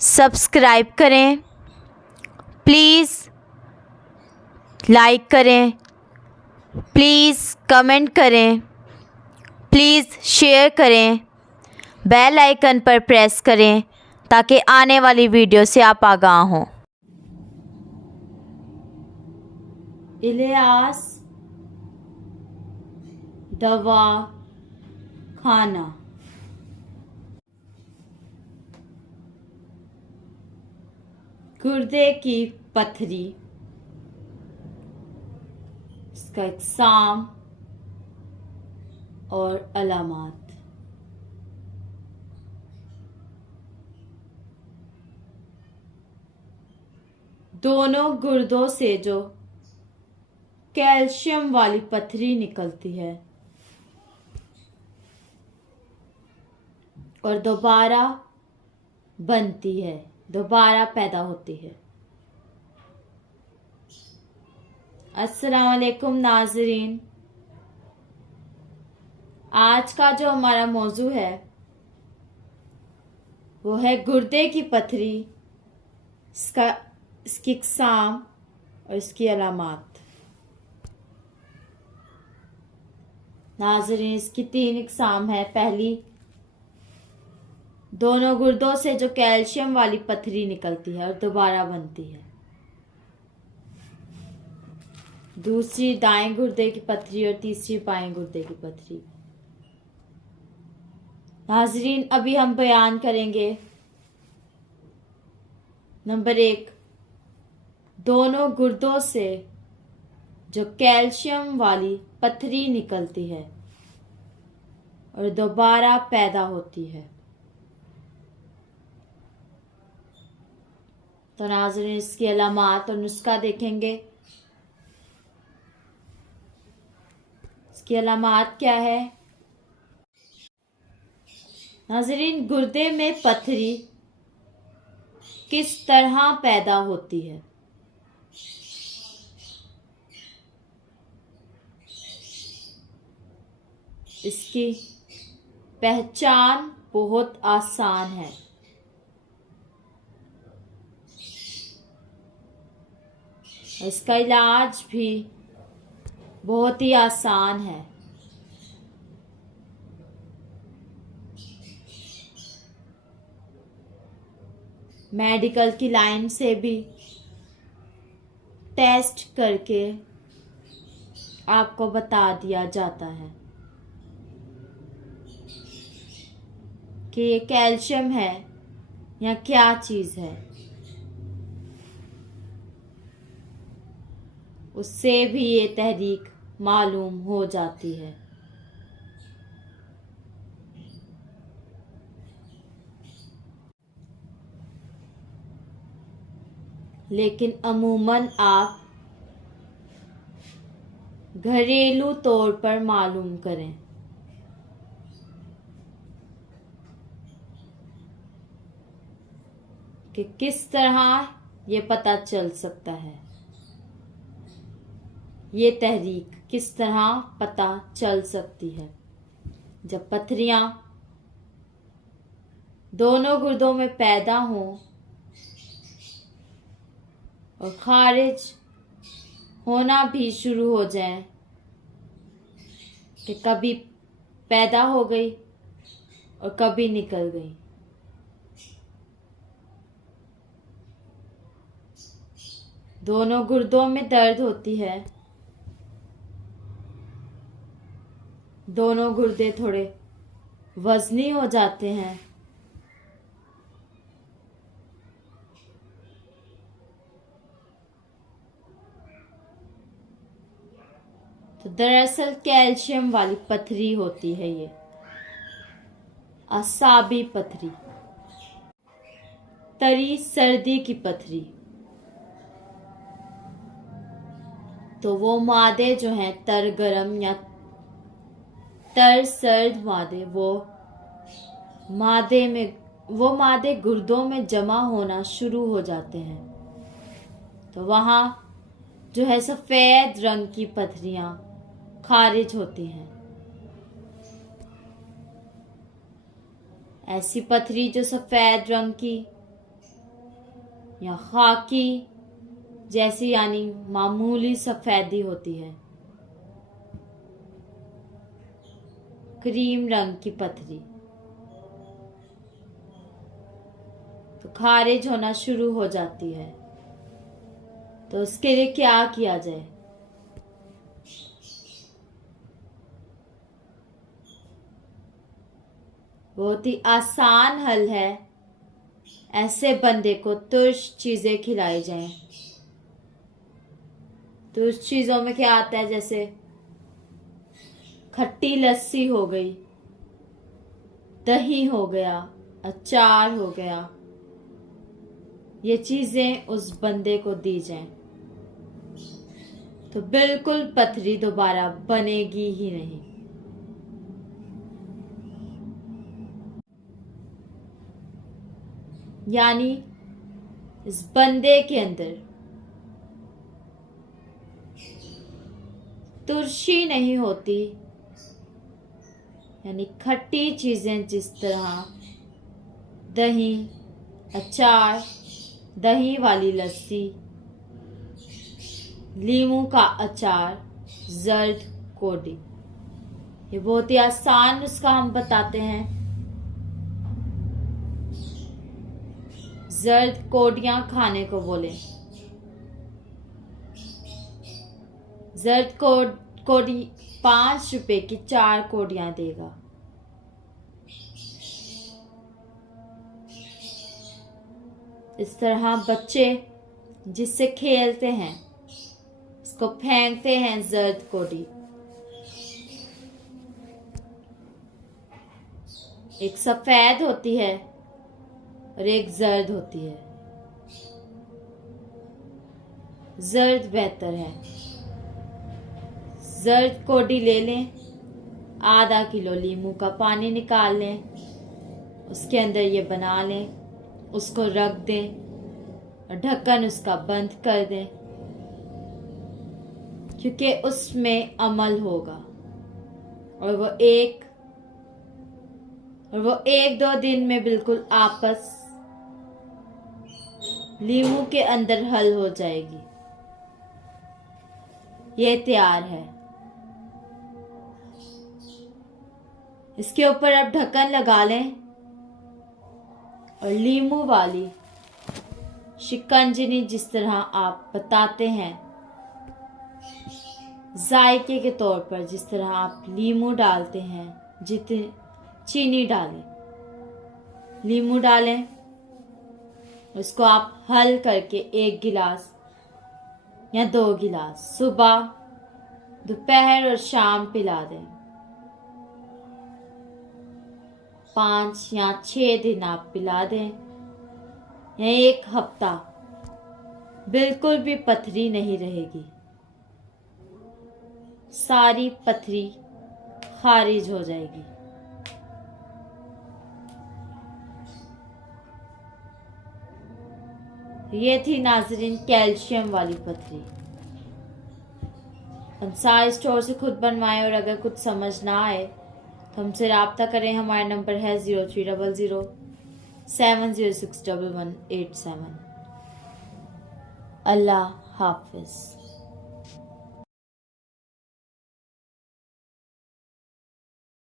Subscribe करें, please like करें, please comment करें, प्लीज़ शेयर करें, बेल आइकन पर प्रेस करें ताकि आने वाली वीडियो से आप आगाह हों। इलियास दवा खाना। गुर्दे की पथरी, इसका इकसाम और अलामात। दोनों गुर्दों से जो कैल्शियम वाली पथरी निकलती है और दोबारा बनती है, दोबारा पैदा होती है। अस्सलाम वालेकुम नाज़रीन, आज का जो हमारा मौजू है वो है गुर्दे की पथरी, इसकी इकसाम और इसकी अलामात। नाज़रीन, इसकी 3 इकसाम है। पहली, दोनों गुर्दों से जो कैल्शियम वाली पथरी निकलती है और दोबारा बनती है। दूसरी, दाएं गुर्दे की पथरी और तीसरी, बाएं गुर्दे की पथरी। नाज़रीन, अभी हम बयान करेंगे नंबर 1, दोनों गुर्दों से जो कैल्शियम वाली पथरी निकलती है और दोबारा पैदा होती है। तो नाज़रीन, इसकी अलामात और नुस्खा देखेंगे। इसकी अलामात क्या है? नाज़रीन, गुर्दे में पथरी किस तरह पैदा होती है? इसकी पहचान बहुत आसान है। इसका इलाज भी बहुत ही आसान है। मेडिकल की लाइन से भी टेस्ट करके आपको बता दिया जाता है कि ये कैल्शियम है या क्या चीज़ है। उससे भी ये तहरीक मालूम हो जाती है। लेकिन अमूमन आप घरेलू तौर पर मालूम करें। कि किस तरह ये पता चल सकता है, ये तहरीक किस तरह पता चल सकती है। जब पथरियां दोनों गुर्दों में पैदा हों और खारिज होना भी शुरू हो जाए, कि कभी पैदा हो गई और कभी निकल गई। दोनों गुर्दों में दर्द होती है, दोनों गुर्दे थोड़े वजनी हो जाते हैं, तो दरअसल कैल्शियम वाली पथरी होती है ये असाबी पथरी। तरी सर्दी की पथरी, तो वो मादे जो हैं तर गरम या तर सर्द मादे, वो मादे गुर्दों में जमा होना शुरू हो जाते हैं। तो वहाँ जो है सफ़ेद रंग की पथरियाँ खारिज होती हैं। ऐसी पथरी जो सफ़ेद रंग की या खाकी जैसी यानी मामूली सफ़ेदी होती है। क्रीम रंग की पथरी तो खारिज होना शुरू हो जाती है। तो उसके लिए क्या किया जाए? बहुत ही आसान हल है। ऐसे बंदे को तुर्श चीजें खिलाई जाएं। तुर्श चीजों में क्या आता है? जैसे खट्टी लस्सी हो गई, दही हो गया, अचार हो गया। ये चीजें उस बंदे को दी जाएं तो बिल्कुल पथरी दोबारा बनेगी ही नहीं। यानी इस बंदे के अंदर तुर्शी नहीं होती, यानी खट्टी चीजें जिस तरह दही, अचार, दही वाली लस्सी, लीमू का अचार, जर्द कोडी। ये बहुत ही आसान नुस्खा हम बताते हैं। जर्द कोडियां खाने को बोले। जर्द कोडी 5 रुपए की 4 कोडियां देगा। इस तरह बच्चे जिससे खेलते हैं इसको फेंकते हैं जर्द कोडी। एक सफेद होती है और एक जर्द होती है। जर्द बेहतर है। जर्द कोडी ले लें, आधा किलो लीमू का पानी निकाल लें, उसके अंदर ये बना लें, उसको रख दें और ढक्कन उसका बंद कर दें, क्योंकि उसमें अमल होगा और वो एक दो दिन में बिल्कुल आपस लीमू के अंदर हल हो जाएगी। ये तैयार है। इसके ऊपर अब ढक्कन लगा लें और लीमू वाली शिकंजनी जिस तरह आप बताते हैं जायके के तौर पर, जिस तरह आप लीमू डालते हैं, जितनी चीनी डालें, लीमू डालें, उसको आप हल करके 1 गिलास या 2 गिलास सुबह, दोपहर और शाम पिला दें। 5 या 6 दिन आप पिला दें या 1 हफ्ता, बिल्कुल भी पथरी नहीं रहेगी। सारी पथरी खारिज हो जाएगी। ये थी नाजरीन कैल्शियम वाली पथरी। अंसार स्टोर से खुद बनवाएं और अगर कुछ समझ ना आए तो हमसे रब्ता करें। हमारा नंबर है 0300706187। अल्लाह हाफिज।